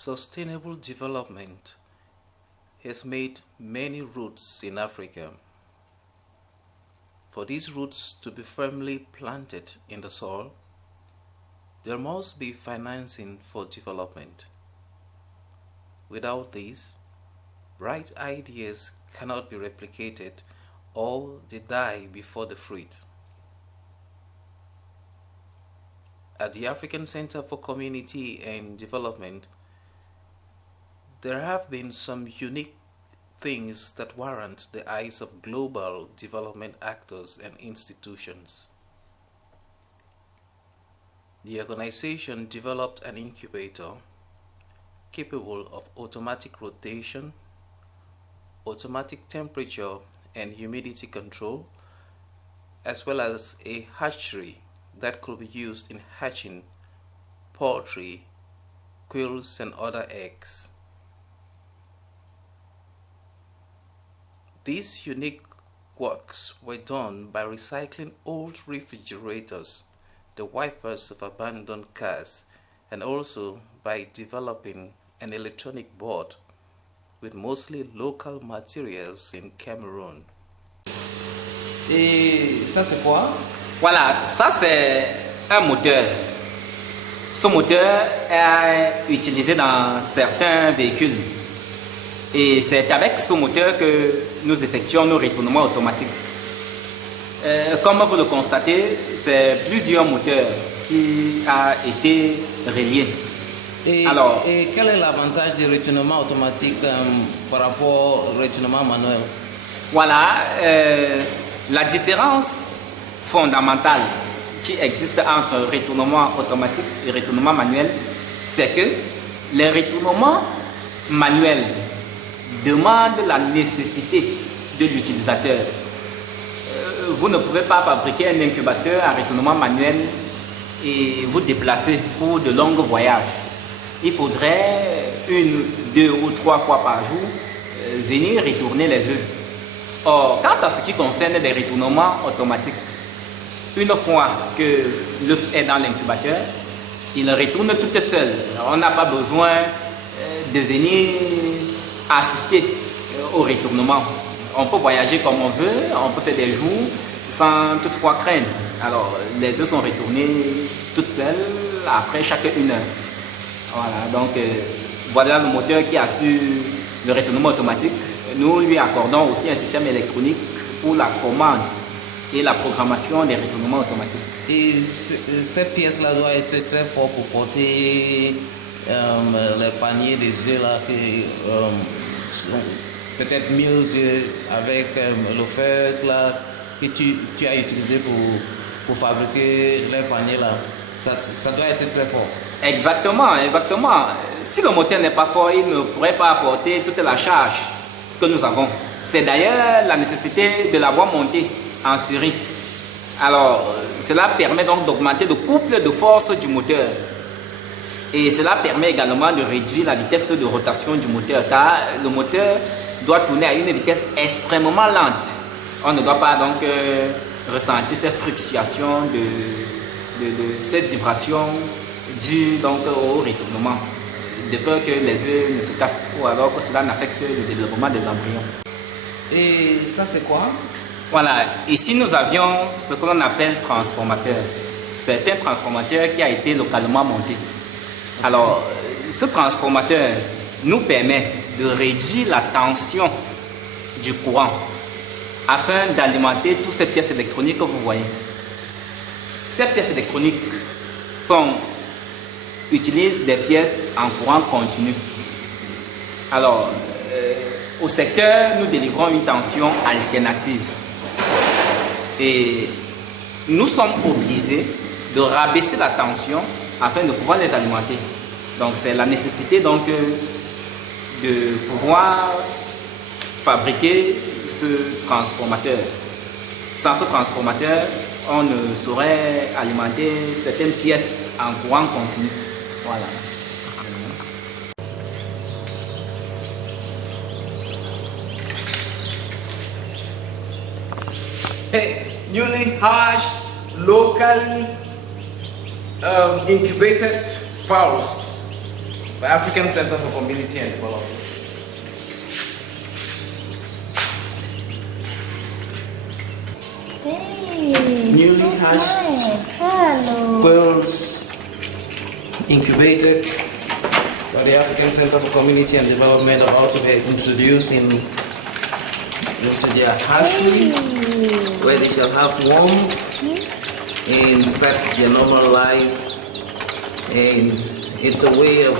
Sustainable development has made many roots in Africa. For these roots to be firmly planted in the soil, there must be financing for development. Without this, bright ideas cannot be replicated or they die before the fruit. At the African Center for Community and Development, there have been some unique things that warrant the eyes of global development actors and institutions. The organization developed an incubator capable of automatic rotation, automatic temperature and humidity control, as well as a hatchery that could be used in hatching poultry, quails and other eggs. These unique works were done by recycling old refrigerators, the wipers of abandoned cars, and also by developing an electronic board with mostly local materials in Cameroon. Et ça c'est quoi? Voilà, ça c'est un moteur. Ce moteur est utilisé dans certains véhicules. Et c'est avec ce moteur que nous effectuons nos retournements automatiques. Comme vous le constatez, c'est plusieurs moteurs qui ont été reliés. Et quel est l'avantage du retournement automatique par rapport au retournement manuel? Voilà, la différence fondamentale qui existe entre retournement automatique et retournement manuel, c'est que les retournements manuels demandent la nécessité de l'utilisateur. Vous ne pouvez pas fabriquer un incubateur à retournement manuel et vous déplacer pour de longs voyages. Il faudrait 1, 2 ou 3 fois par jour venir retourner les œufs. Or, quant à ce qui concerne les retournements automatiques, une fois que l'œuf est dans l'incubateur, il retourne tout seul. On n'a pas besoin de venir assister au retournement. On peut voyager comme on veut, on peut faire des jours sans toutefois craindre. Alors, les œufs sont retournés toutes seules après chaque 1 heure. Voilà, donc voilà le moteur qui assure le retournement automatique. Nous lui accordons aussi un système électronique pour la commande et la programmation des retournements automatiques. Et cette pièce-là doit être très forte pour porter les paniers des œufs là, qui sont peut-être mieux avec le fer là, que tu as utilisé pour fabriquer les paniers là. Ça doit être très fort. Exactement, exactement. Si le moteur n'est pas fort, il ne pourrait pas apporter toute la charge que nous avons. C'est d'ailleurs la nécessité de l'avoir monté en série. Alors, cela permet donc d'augmenter le couple de force du moteur. Et cela permet également de réduire la vitesse de rotation du moteur, car le moteur doit tourner à une vitesse extrêmement lente. On ne doit pas donc ressentir ces fluctuations de cette vibration due donc au retournement, de peur que les œufs ne se cassent ou alors que cela n'affecte le développement des embryons. Et ça c'est quoi? Voilà, ici nous avions ce que l'on appelle transformateur. C'est un transformateur qui a été localement monté. Alors, ce transformateur nous permet de réduire la tension du courant afin d'alimenter toutes ces pièces électroniques que vous voyez. Ces pièces électroniques utilisent des pièces en courant continu. Alors, au secteur, nous délivrons une tension alternative. Et nous sommes obligés de rabaisser la tension afin de pouvoir les alimenter. Donc, c'est la nécessité donc, de pouvoir fabriquer ce transformateur. Sans ce transformateur, on ne saurait alimenter certaines pièces en courant continu. Voilà. Newly hatched, locally incubated fowls. by African Center for Community and Development. Hey, Newly hatched pearls incubated by the African Center for Community and Development are about to be introduced into their hatchery, where they shall have warmth and start their normal life. And it's a way of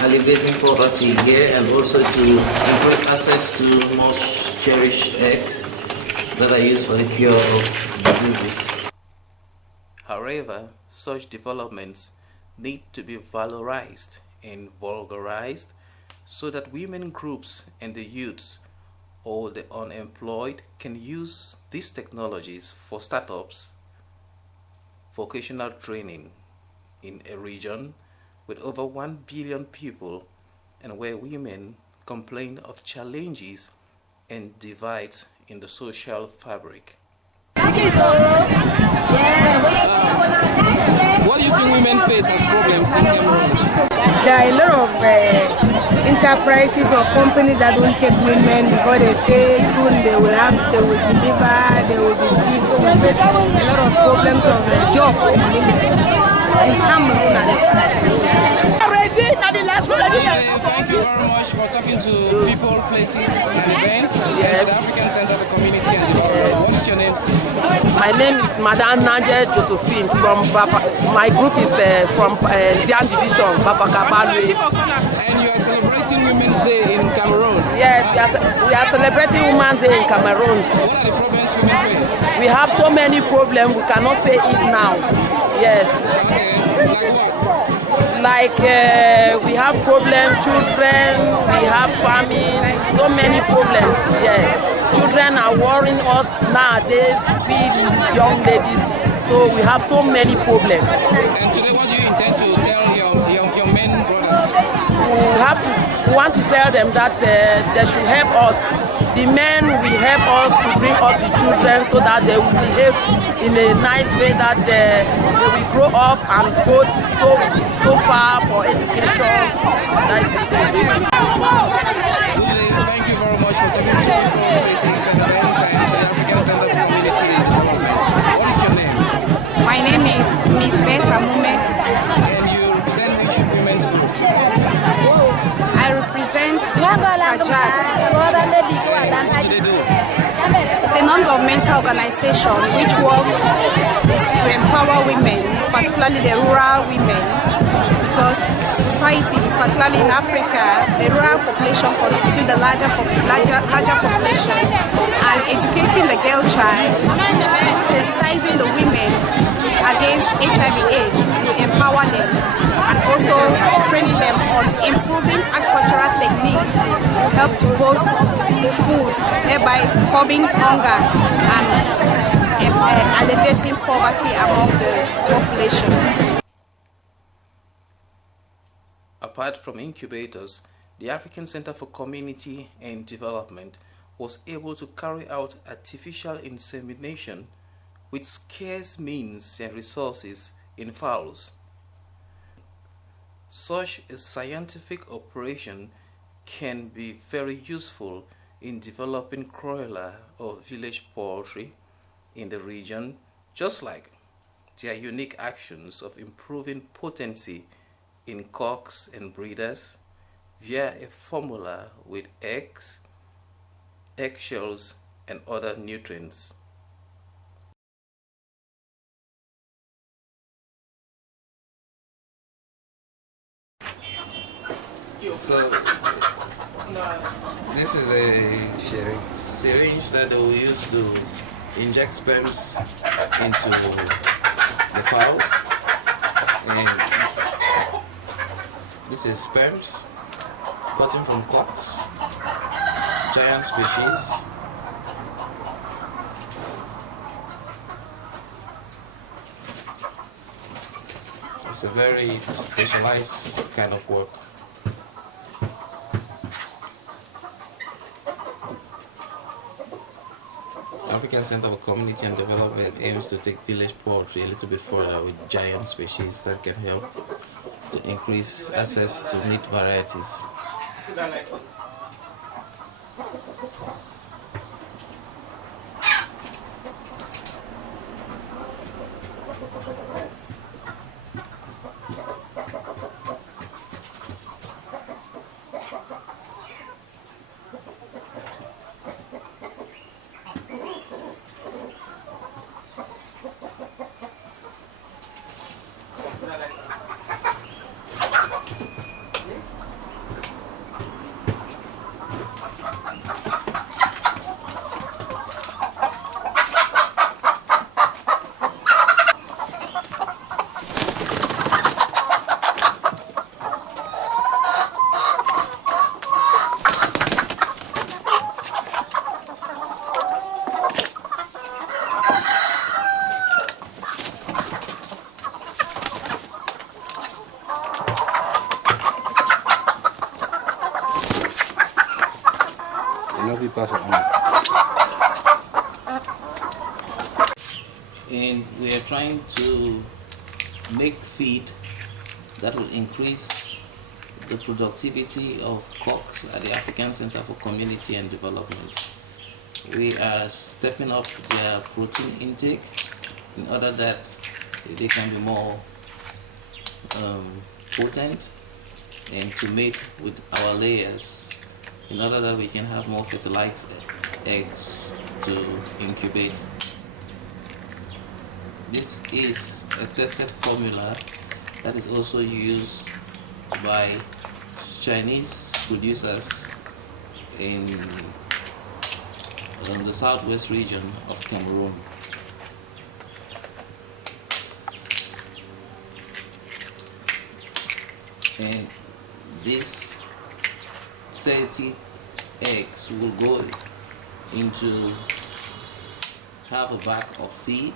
alleviating poverty here and also to increase access to most cherished eggs that are used for the cure of diseases. However, such developments need to be valorized and vulgarized so that women groups and the youths or the unemployed can use these technologies for startups, vocational training in a region with over 1 billion people and where women complain of challenges and divides in the social fabric. What do you think women face as problems in Cameroon? There are a lot of enterprises or companies that don't take women because they say soon they will deliver, they will be sick. So we face a lot of problems of jobs in Cameroon. Thank you very much for talking to people, places, and events. Yes. The African Center for Community and Development. What is your name? My name is Madame Nanje Josephine from my group is from Zian Division, Babakabalwe. And you are celebrating Women's Day in Cameroon? Yes, we are celebrating Women's Day in Cameroon. What are the problems women face? We have so many problems, we cannot say it now. Yes. Okay. Like what? Like we have problems, children, we have famine, so many problems. Yeah. Children are worrying us nowadays, we young ladies, so we have so many problems. And today what do you intend to tell your men brothers? We want to tell them that they should help us. The men will help us to bring up the children so that they will behave in a nice way, that they will grow up and go so far for education. That is it. Thank you very much for talking to people, places, and events, and the African Center for Community and Development. What is your name? My name is Miss Beth Amume. And you represent which women's group? I represent Kajat. What do they do? It's a non-governmental organization which works to empower women, particularly the rural women, because society, particularly in Africa, the rural population constitutes the larger population, and educating the girl child, sensitizing the women against HIV/AIDS will empower them, and also training them on improving agricultural techniques will help to boost food, thereby curbing hunger and alleviating poverty among the population. Apart from incubators, the African Center for Community and Development was able to carry out artificial insemination with scarce means and resources in fowls. Such a scientific operation can be very useful in developing kroiler or village poultry in the region, just like their unique actions of improving potency in cocks and breeders via a formula with eggs, eggshells, and other nutrients. So this is a syringe that they will use to inject sperms into the fowls, and this is sperms gotten from cocks, giant species. It's a very specialized kind of work. African Center for Community and Development aims to take village poultry a little bit further with giant species that can help to increase access to meat varieties. And we are trying to make feed that will increase the productivity of cocks at the African Center for Community and Development. We are stepping up their protein intake in order that they can be more potent and to mate with our layers in order that we can have more fertilized eggs to incubate. This is a tested formula that is also used by Chinese producers in the southwest region of Cameroon. And these 30 eggs will go into half a bag of feed,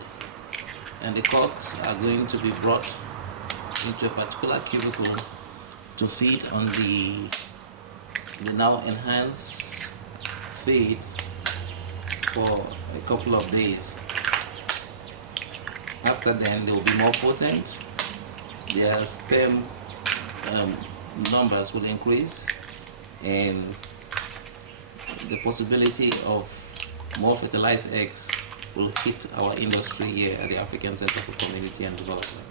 and the cocks are going to be brought into a particular cubicle to feed on the now enhanced feed for a couple of days. After then, they will be more potent, their sperm numbers will increase, and the possibility of more fertilized eggs will hit our industry here at the African Center for Community and Development.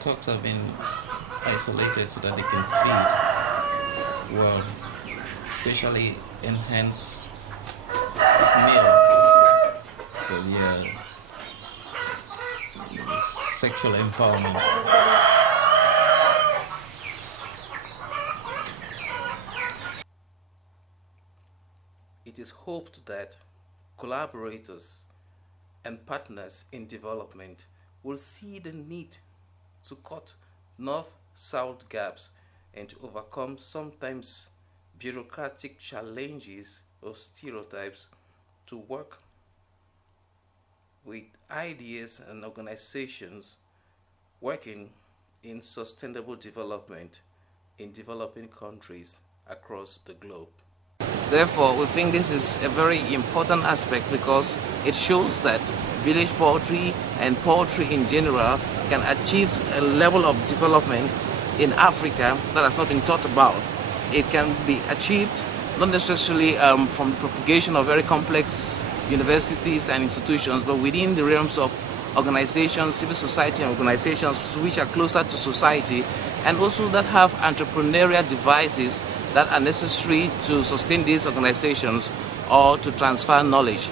Cocks have been isolated so that they can feed well, especially enhanced meal for their sexual empowerment. It is hoped that collaborators and partners in development will see the need to cut north-south gaps and to overcome sometimes bureaucratic challenges or stereotypes to work with ideas and organizations working in sustainable development in developing countries across the globe. Therefore, we think this is a very important aspect because it shows that village poultry and poultry in general can achieve a level of development in Africa that has not been thought about. It can be achieved not necessarily from the propagation of very complex universities and institutions, but within the realms of organizations, civil society organizations which are closer to society, and also that have entrepreneurial devices that are necessary to sustain these organizations or to transfer knowledge.